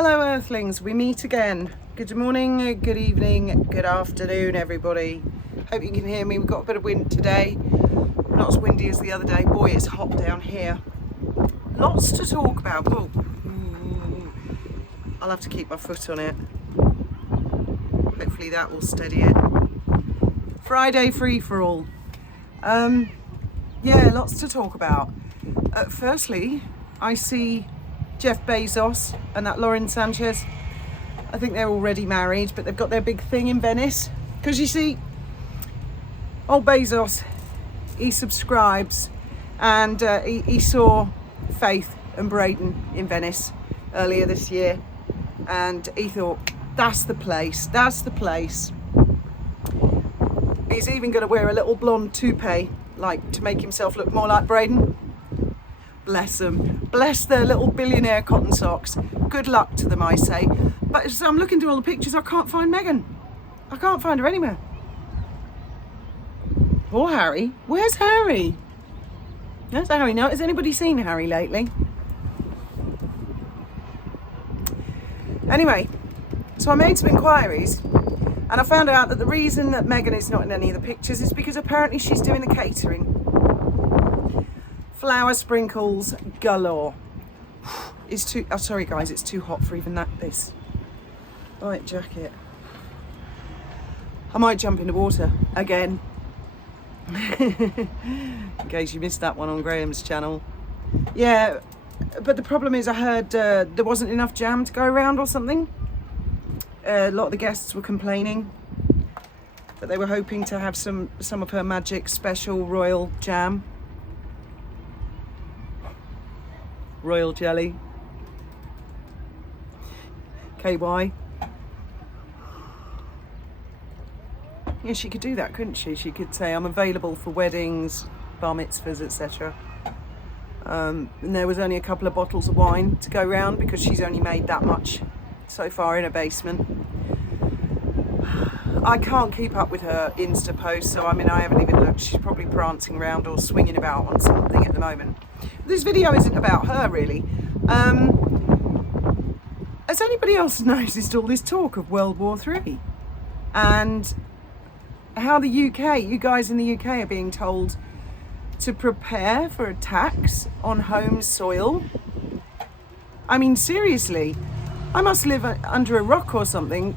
Hello Earthlings, we meet again. Good morning, good evening, good afternoon everybody. Hope you can hear me. We've got a bit of wind today. Not as windy as the other day. Boy, it's hot down here. Lots to talk about. Whoa. I'll have to keep my foot on it. Hopefully that will steady it. Friday free for all. Yeah, lots to talk about. Firstly, I see Jeff Bezos and that Lauren Sanchez. I think they're already married, but they've got their big thing in Venice. Because you see, old Bezos, he subscribes, and he saw Faith and Brighton in Venice earlier this year, and he thought, that's the place, that's the place. He's even going to wear a little blonde toupee, like to make himself look more like Brighton. Bless them. Bless their little billionaire cotton socks. Good luck to them, I say. But as I'm looking through all the pictures, I can't find Meghan. I can't find her anywhere. Or Harry. Where's Harry? Where's Harry? Now, has anybody seen Harry lately? Anyway, so I made some inquiries, and I found out that the reason that Meghan is not in any of the pictures is because apparently she's doing the catering. Flower sprinkles galore. It's too, oh sorry guys, it's too hot for even this light jacket. I might jump in the water again. In case you missed that one on Graham's channel. Yeah, but the problem is I heard there wasn't enough jam to go around or something. A lot of the guests were complaining that they were hoping to have some of her magic special royal jam. Royal jelly. KY. Yeah, she could do that, couldn't she? She could say, I'm available for weddings, bar mitzvahs, etc. And there was only a couple of bottles of wine to go round because she's only made that much so far in her basement. I can't keep up with her Insta posts, so I mean, I haven't even looked. She's probably prancing around or swinging about on something at the moment. This video isn't about her, really. Has anybody else noticed all this talk of World War III? And how the UK, you guys in the UK are being told to prepare for attacks on home soil? I mean, seriously, I must live under a rock or something.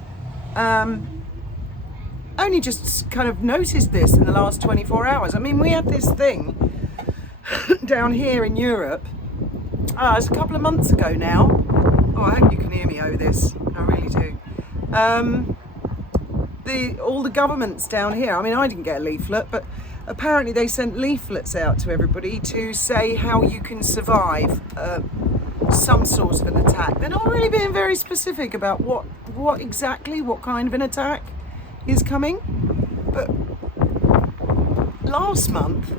Only just kind of noticed this in the last 24 hours. I mean, we had this thing down here in Europe. It's a couple of months ago now. Oh, I hope you can hear me over this. I really do. All the governments down here, I mean, I didn't get a leaflet, but apparently they sent leaflets out to everybody to say how you can survive some sort of an attack. They're not really being very specific about what exactly, what kind of an attack is coming. But last month,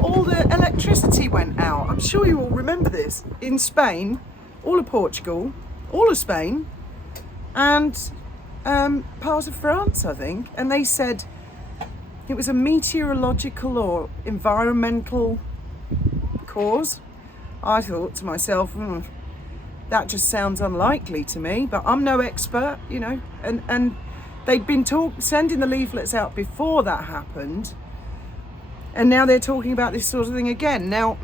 all the electricity went out. I'm sure you all remember this. In Spain, all of Portugal, all of Spain, and part of France, I think. And they said it was a meteorological or environmental cause. I thought to myself, that just sounds unlikely to me, but I'm no expert, you know. And they'd been sending the leaflets out before that happened, and now they're talking about this sort of thing again. Now,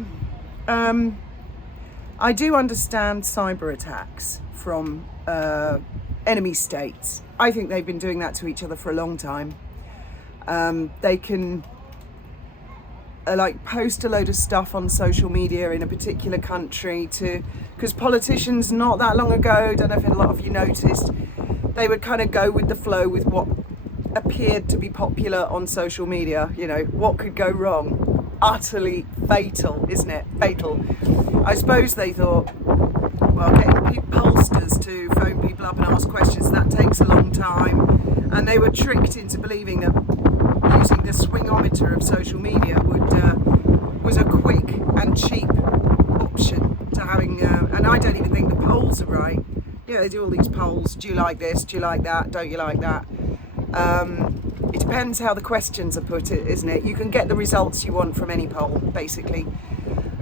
I do understand cyber attacks from enemy states. I think they've been doing that to each other for a long time. They can like post a load of stuff on social media in a particular country because politicians not that long ago, don't know if a lot of you noticed, they would kind of go with the flow with what appeared to be popular on social media. You know, what could go wrong? Utterly fatal, isn't it? Fatal. I suppose they thought, well, getting pollsters to phone people up and ask questions, that takes a long time. And they were tricked into believing that using the swingometer of social media was a quick and cheap option to having, and I don't even think the polls are right. Yeah, they do all these polls. Do you like this? Do you like that? Don't you like that? It depends how the questions are put, isn't it? You can get the results you want from any poll, basically.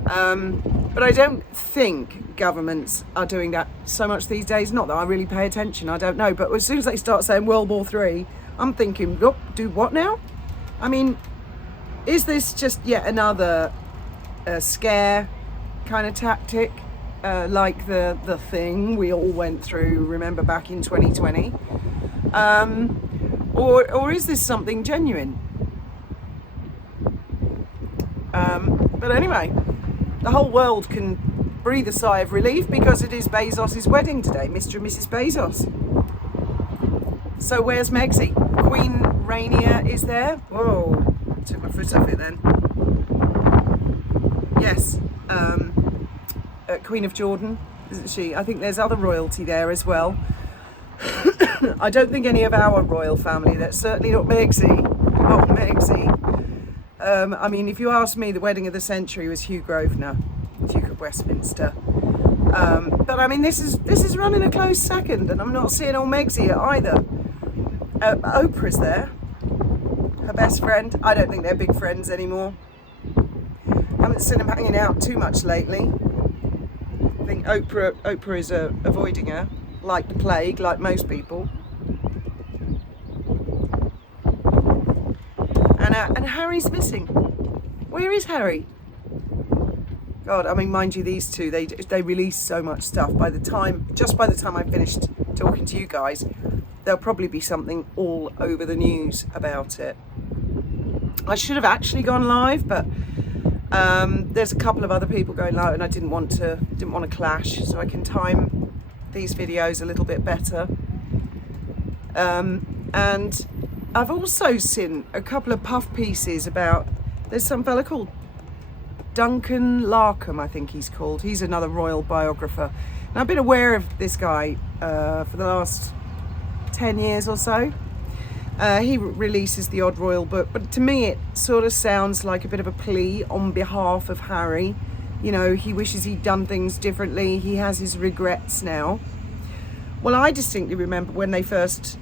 But I don't think governments are doing that so much these days. Not that I really pay attention, I don't know. But as soon as they start saying World War III, I'm thinking, oh, do what now? I mean, is this just yet another scare kind of tactic? Like the thing we all went through, remember, back in 2020? Or is this something genuine? But anyway, the whole world can breathe a sigh of relief because it is Bezos' wedding today, Mr. and Mrs. Bezos. So where's Mexi? Queen Rainier is there. Whoa, took my foot off it then. Yes, Queen of Jordan, isn't she? I think there's other royalty there as well. I don't think any of our royal family, that's certainly not Mexi. Oh, Mexi. I mean, if you ask me, the wedding of the century was Hugh Grosvenor, Duke of Westminster. But I mean, this is running a close second, and I'm not seeing old Mexi either. Oprah's there, her best friend. I don't think they're big friends anymore. Haven't seen them hanging out too much lately. I think Oprah is avoiding her like the plague, like most people. And Harry's missing. Where is Harry? God, I mean, mind you, these two, they release so much stuff. Just by the time I finished talking to you guys, there'll probably be something all over the news about it. I should have actually gone live, but there's a couple of other people going live, and I didn't want to clash, so I can time these videos a little bit better. And I've also seen a couple of puff pieces about, there's some fella called Duncan Larkham, I think he's called. He's another royal biographer. And I've been aware of this guy for the last 10 years or so. He releases the odd royal book, but to me it sort of sounds like a bit of a plea on behalf of Harry. You know, he wishes he'd done things differently. He has his regrets now. Well, I distinctly remember when they first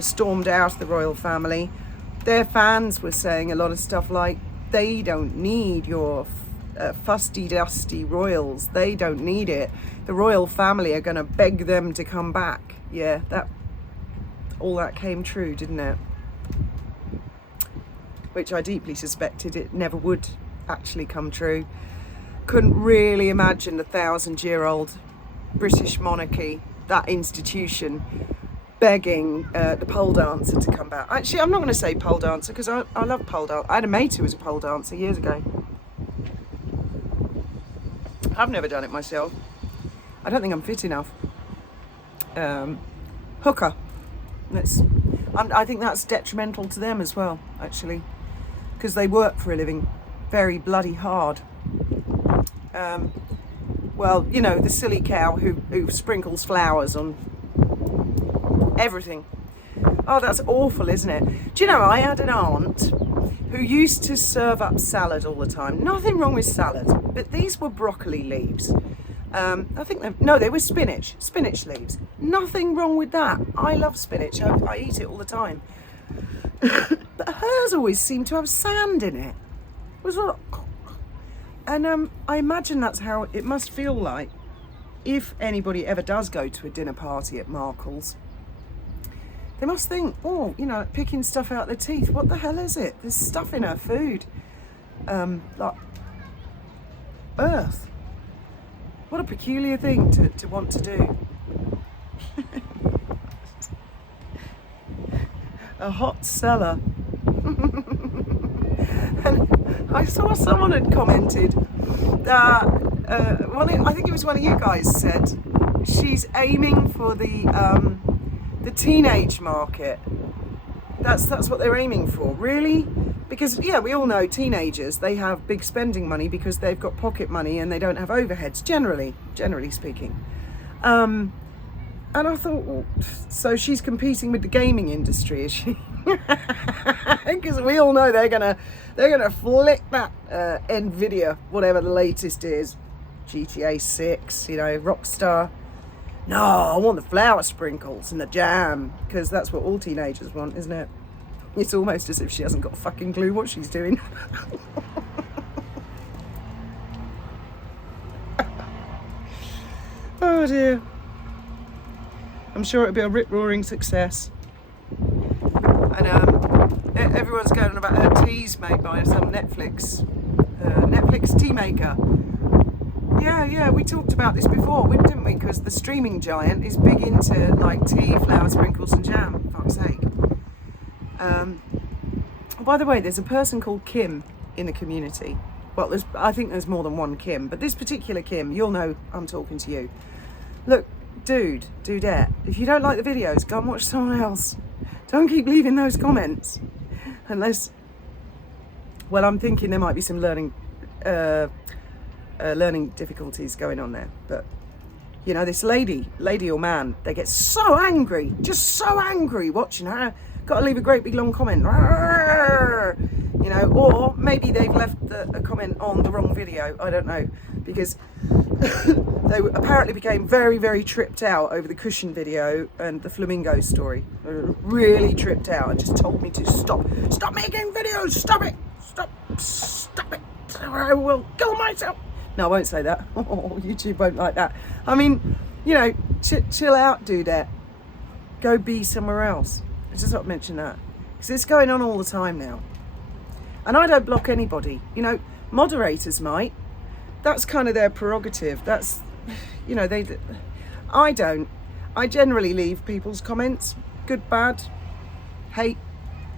stormed out the royal family, their fans were saying a lot of stuff like, they don't need your fusty dusty royals, they don't need it, the royal family are going to beg them to come back. Yeah, all that came true, didn't it? Which I deeply suspected it never would actually come true. Couldn't really imagine the 1,000-year-old British monarchy, that institution, begging the pole dancer to come back. Actually, I'm not going to say pole dancer because I love pole dance. I had a mate who was a pole dancer years ago. I've never done it myself. I don't think I'm fit enough. Hooker. I think that's detrimental to them as well, actually, because they work for a living very bloody hard. Well, you know, the silly cow who sprinkles flowers on everything. Oh, that's awful, isn't it? Do you know, I had an aunt who used to serve up salad all the time. Nothing wrong with salad, but these were broccoli leaves. I think they were spinach leaves. Nothing wrong with that. I love spinach. I eat it all the time. But hers always seemed to have sand in it. It was all, and I imagine that's how it must feel like if anybody ever does go to a dinner party at Markle's. They must think, oh, you know, picking stuff out their teeth. What the hell is it? There's stuff in her food. Like earth. What a peculiar thing to want to do. A hot cellar. And I saw someone had commented that, I think it was one of you guys said, she's aiming for the teenage market. That's what they're aiming for, really? Because, yeah, we all know teenagers, they have big spending money because they've got pocket money and they don't have overheads, generally speaking. And I thought, well, so she's competing with the gaming industry, is she? Because we all know they're gonna flick that Nvidia, whatever the latest is, GTA 6, you know, Rockstar. No, I want the flour sprinkles and the jam, because that's what all teenagers want, isn't it? It's almost as if she hasn't got a fucking clue what she's doing. Oh dear. I'm sure it'll be a rip-roaring success. And everyone's going on about her teas made by some Netflix tea maker. Yeah, we talked about this before, didn't we? Because the streaming giant is big into like tea, flour, sprinkles and jam, for fuck's sake. By the way, there's a person called Kim in the community. Well, I think there's more than one Kim, but this particular Kim, you'll know I'm talking to you. Look, dudette, if you don't like the videos, go and watch someone else. Don't keep leaving those comments. Unless, well, I'm thinking there might be some learning difficulties going on there. But, you know, this lady or man, they get so angry, just so angry watching her. Got to leave a great big long comment. You know, or maybe they've left a comment on the wrong video. I don't know, because they apparently became very, very tripped out over the cushion video and the flamingo story. They were really tripped out and just told me to stop making videos. Stop it. Stop it. Or I will kill myself. No, I won't say that. Oh, YouTube won't like that. I mean, you know, chill out, dudette. Go be somewhere else. I just thought I'd mention that, because it's going on all the time now. And I don't block anybody. You know, moderators might. That's kind of their prerogative. That's, you know, I don't. I generally leave people's comments, good, bad, hate,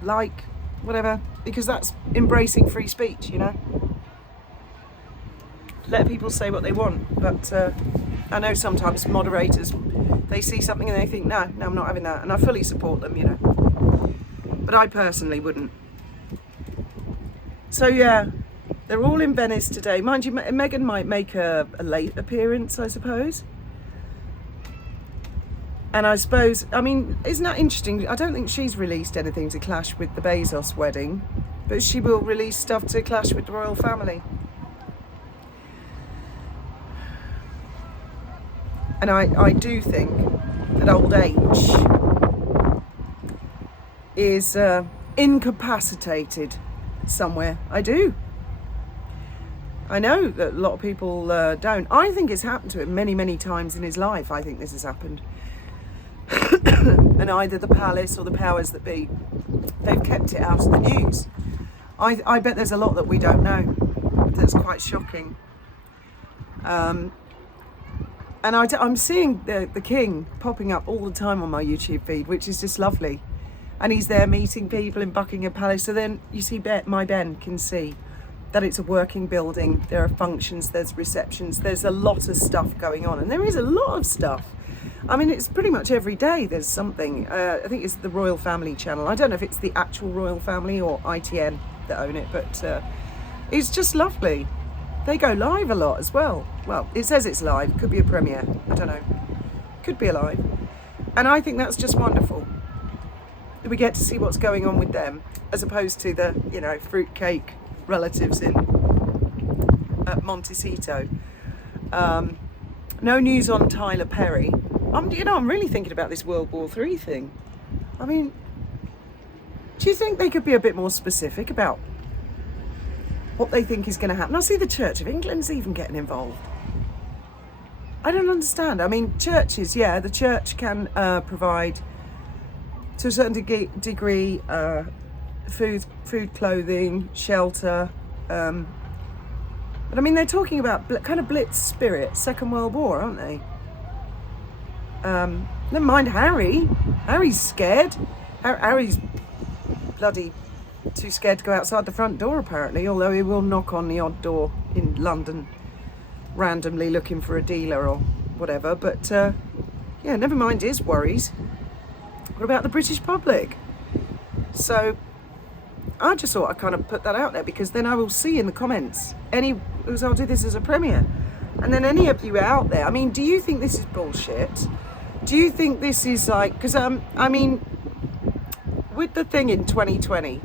like, whatever, because that's embracing free speech, you know. Let people say what they want. But I know sometimes moderators, they see something and they think, no, I'm not having that. And I fully support them, you know. But I personally wouldn't. So yeah, they're all in Venice today. Mind you, Meghan might make a late appearance, I suppose. And I suppose, I mean, isn't that interesting? I don't think she's released anything to clash with the Bezos wedding, but she will release stuff to clash with the royal family. And I do think that old age is incapacitated somewhere. I do. I know that a lot of people don't. I think it's happened to him many, many times in his life. I think this has happened. And either the palace or the powers that be, they've kept it out of the news. I bet there's a lot that we don't know that's quite shocking. And I'm seeing the king popping up all the time on my YouTube feed, which is just lovely. And he's there meeting people in Buckingham Palace. So then you see my Ben can see that it's a working building. There are functions, there's receptions, there's a lot of stuff going on. And there is a lot of stuff. I mean, it's pretty much every day there's something. I think it's the Royal Family channel. I don't know if it's the actual Royal Family or ITN that own it, but it's just lovely. They go live a lot as well. Well, it says it's live. Could be a premiere. I don't know. Could be a live. And I think that's just wonderful. We get to see what's going on with them, as opposed to the, you know, fruitcake relatives in Montecito. No news on Tyler Perry. I'm really thinking about this World War III thing. I mean, do you think they could be a bit more specific about what they think is going to happen? I see the Church of England's even getting involved. I don't understand. I mean, churches, yeah, the church can provide to a certain degree food, clothing, shelter. But I mean, they're talking about kind of blitz spirit, Second World War, aren't they? Never mind Harry. Harry's scared. Harry's bloody too scared to go outside the front door, apparently, although he will knock on the odd door in London randomly looking for a dealer or whatever. But yeah, never mind his worries. What about the British public? So I just thought I'd kind of put that out there, because then I will see in the comments because I'll do this as a premiere, and then any of you out there, I mean, do you think this is bullshit? Do you think this is like, because I mean, with the thing in 2020,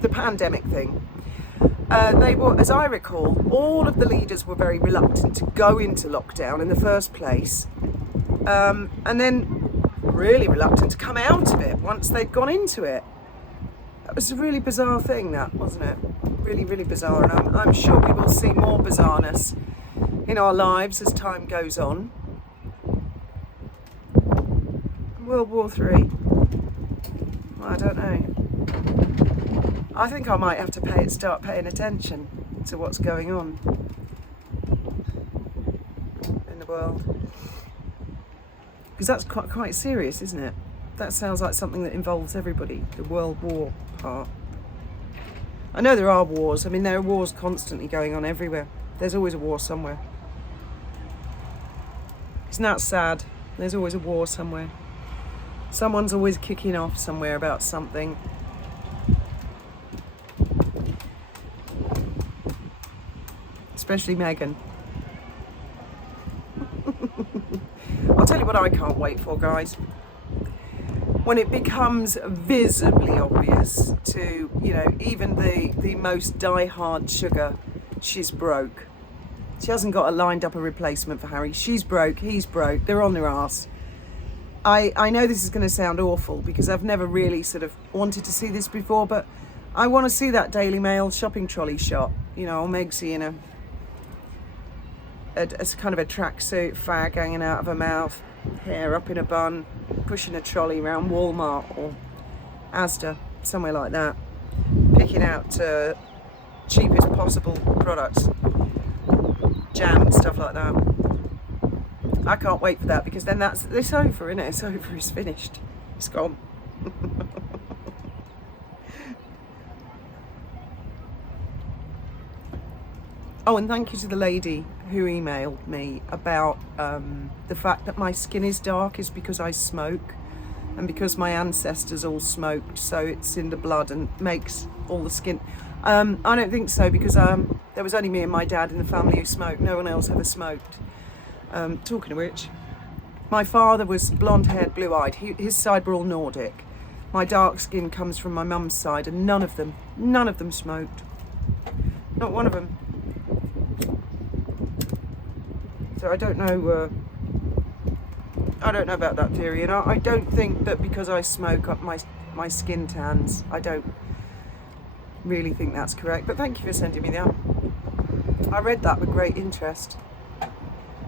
the pandemic thing, they were, as I recall, all of the leaders were very reluctant to go into lockdown in the first place, and then really reluctant to come out of it once they'd gone into it. That was a really bizarre thing, that, wasn't it? Really, really bizarre. And I'm sure we will see more bizarreness in our lives as time goes on. World War Three. I don't know. I think I might have to start paying attention to what's going on in the world, because that's quite serious, isn't it? That sounds like something that involves everybody. The World War part. I know there are wars. I mean, there are wars constantly going on everywhere. There's always a war somewhere. Isn't that sad? There's always a war somewhere. Someone's always kicking off somewhere about something. Especially Meghan. I'll tell you what I can't wait for, guys. When it becomes visibly obvious to, you know, even the most die-hard sugar, she's broke. She hasn't got lined up a replacement for Harry. She's broke, he's broke, they're on their arse. I know this is going to sound awful because I've never really sort of wanted to see this before, but I want to see that Daily Mail shopping trolley shot. You know, Mexi in a kind of a tracksuit, fag hanging out of her mouth, hair up in a bun, pushing a trolley around Walmart or Asda, somewhere like that, picking out cheapest possible products, jam and stuff like that. I can't wait for that, because then it's over, isn't it? It's over, it's finished, it's gone. Oh, and thank you to the lady who emailed me about the fact that my skin is dark is because I smoke, and because my ancestors all smoked, so it's in the blood and makes all the skin. I don't think so, because there was only me and my dad in the family who smoked. No one else ever smoked. Talking of which, my father was blonde-haired, blue-eyed. His side were all Nordic. My dark skin comes from my mum's side, and none of them smoked. Not one of them. So I don't know about that theory, and I don't think that because I smoke up my skin tans. I don't really think that's correct, but thank you for sending me that. I read that with great interest.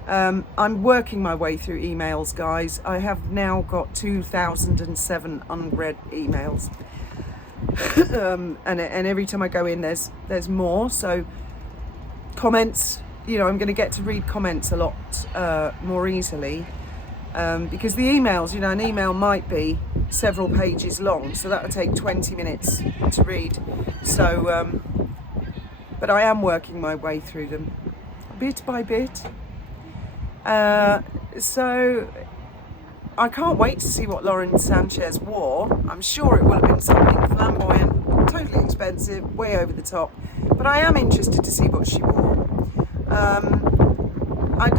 I'm working my way through emails, guys. I have now got 2,007 unread emails. And every time I go in, there's more. So comments, you know, I'm going to get to read comments a lot more easily, because the emails, you know, an email might be several pages long, so that would take 20 minutes to read. So, but I am working my way through them, bit by bit. So I can't wait to see what Lauren Sanchez wore. I'm sure it will have been something flamboyant, totally expensive, way over the top. But I am interested to see what she wore.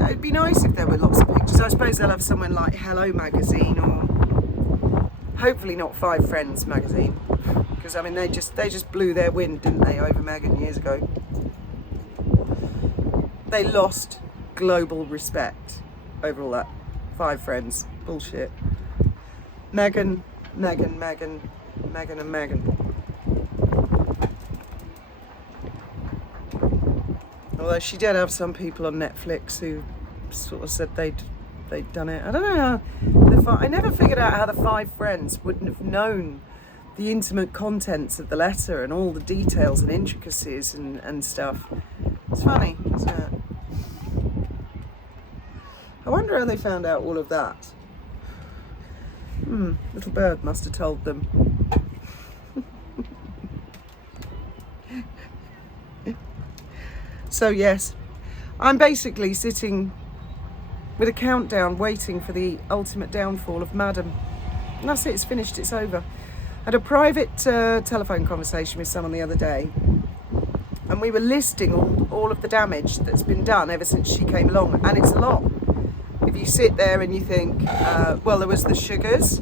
It'd be nice if there were lots of pictures. I suppose they'll have someone like Hello magazine, or hopefully not Five Friends magazine, because I mean they just blew their wind, didn't they, over Meghan years ago. They lost global respect over all that Five Friends bullshit. Meghan and Meghan. Although she did have some people on Netflix who sort of said they'd done it. I don't know how I never figured out how the Five Friends wouldn't have known the intimate contents of the letter and all the details and intricacies and stuff. It's funny, isn't it? I wonder how they found out all of that. Little bird must have told them. So yes, I'm basically sitting with a countdown waiting for the ultimate downfall of Madam. And that's it, it's finished, it's over. I had a private telephone conversation with someone the other day, and we were listing all of the damage that's been done ever since she came along, and it's a lot. If you sit there and you think, well, there was the Sugars,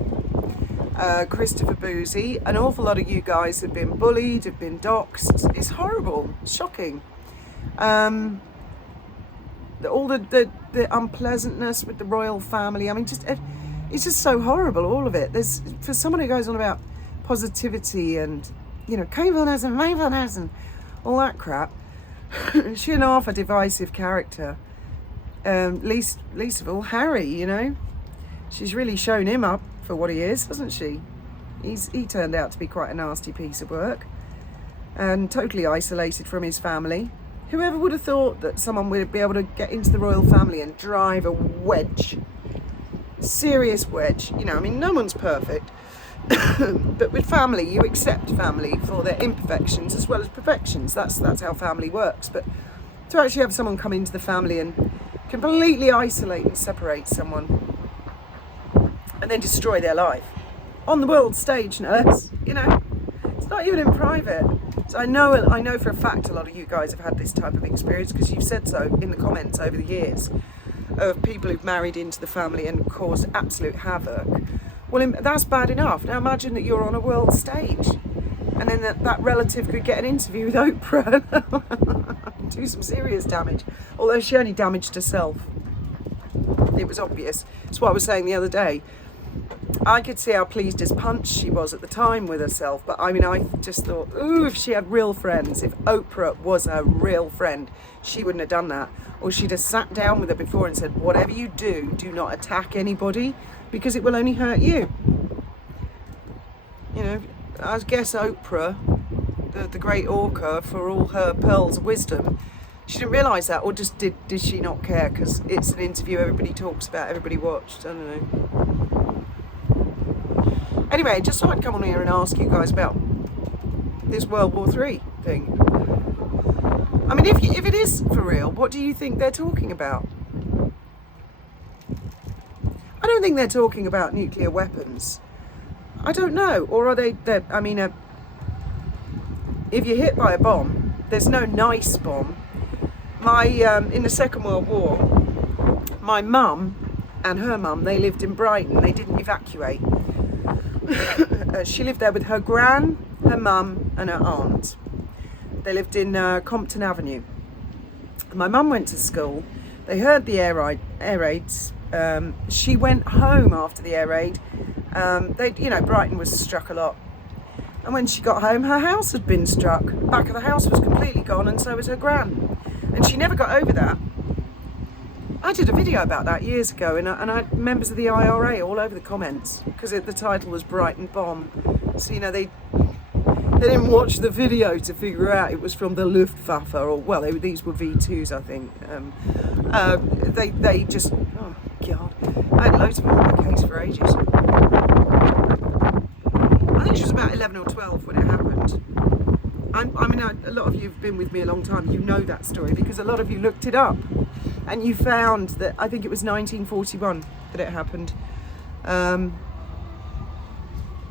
Christopher Boozy, an awful lot of you guys have been bullied, have been doxxed. It's horrible, shocking. All the unpleasantness with the royal family. I mean, it's just so horrible, all of it. There's, for someone who goes on about positivity and, you know, mindfulness and all that crap, she and half a divisive character. Least of all Harry, you know. She's really shown him up for what he is, doesn't she? He turned out to be quite a nasty piece of work and totally isolated from his family. Whoever would have thought that someone would be able to get into the royal family and drive a wedge, serious wedge? You know, I mean, no one's perfect. But with family, you accept family for their imperfections as well as perfections. That's how family works. But to actually have someone come into the family and completely isolate and separate someone and then destroy their life on the world stage, no less, you know, it's not even in private. So I know for a fact a lot of you guys have had this type of experience, because you've said so in the comments over the years of people who've married into the family and caused absolute havoc. Well, that's bad enough. Now imagine that you're on a world stage and then that relative could get an interview with Oprah and do some serious damage. Although she only damaged herself. It was obvious. It's what I was saying the other day. I could see how pleased as punch she was at the time with herself. But I mean, I just thought, ooh, if she had real friends, if Oprah was a real friend, she wouldn't have done that. Or she'd have sat down with her before and said, whatever you do, do not attack anybody, because it will only hurt you. You know, I guess Oprah, the great orca, for all her pearls of wisdom, she didn't realise that, or just did she not care because it's an interview everybody talks about, everybody watched, I don't know. Anyway, just thought I'd come on here and ask you guys about this World War III thing. I mean, if it is for real, what do you think they're talking about? I don't think they're talking about nuclear weapons. I don't know. Or are they, I mean, if you're hit by a bomb, there's no nice bomb. In the Second World War, my mum and her mum, they lived in Brighton. They didn't evacuate. She lived there with her gran, her mum and her aunt. They lived in Compton Avenue. My mum went to school. They heard the air raids. She went home after the air raid. Brighton was struck a lot. And when she got home, her house had been struck. Back of the house was completely gone, and so was her gran. And she never got over that. I did a video about that years ago, and I had members of the IRA all over the comments, because the title was Brighton Bomb. So, you know, they didn't watch the video to figure out it was from the Luftwaffe, or, well, these were V2s, I think. They just, oh God, I had loads of them on the case for ages. I think she was about 11 or 12 when it happened. I mean, a lot of you have been with me a long time. You know that story because a lot of you looked it up, and you found that I think it was 1941 that it happened.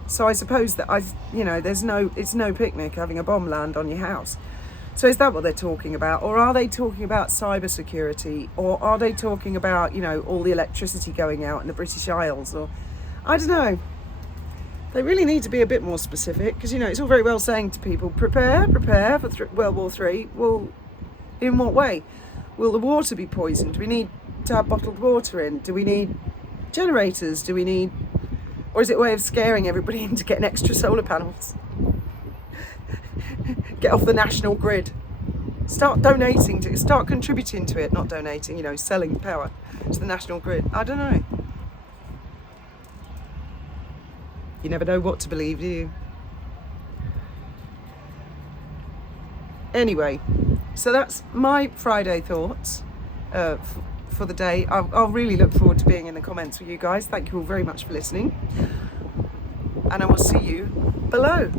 So I suppose that it's no picnic having a bomb land on your house. So is that what they're talking about, or are they talking about cyber security, or are they talking about, you know, all the electricity going out in the British Isles, or I don't know. They really need to be a bit more specific, because, you know, it's all very well saying to people, prepare for World War III. Well, in what way? Will the water be poisoned? Do we need to have bottled water in? Do we need generators? Or is it a way of scaring everybody into getting extra solar panels? Get off the national grid. Start contributing to it, not donating, you know, selling power to the national grid. I don't know. You never know what to believe, do you? Anyway, so that's my Friday thoughts for the day. I'll really look forward to being in the comments with you guys. Thank you all very much for listening. And I will see you below.